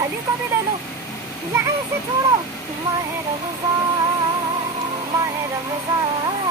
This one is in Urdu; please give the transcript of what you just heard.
علی کو بھی لے لو. یہاں سے چھوڑو. ماہ رمضان ماہ رمضان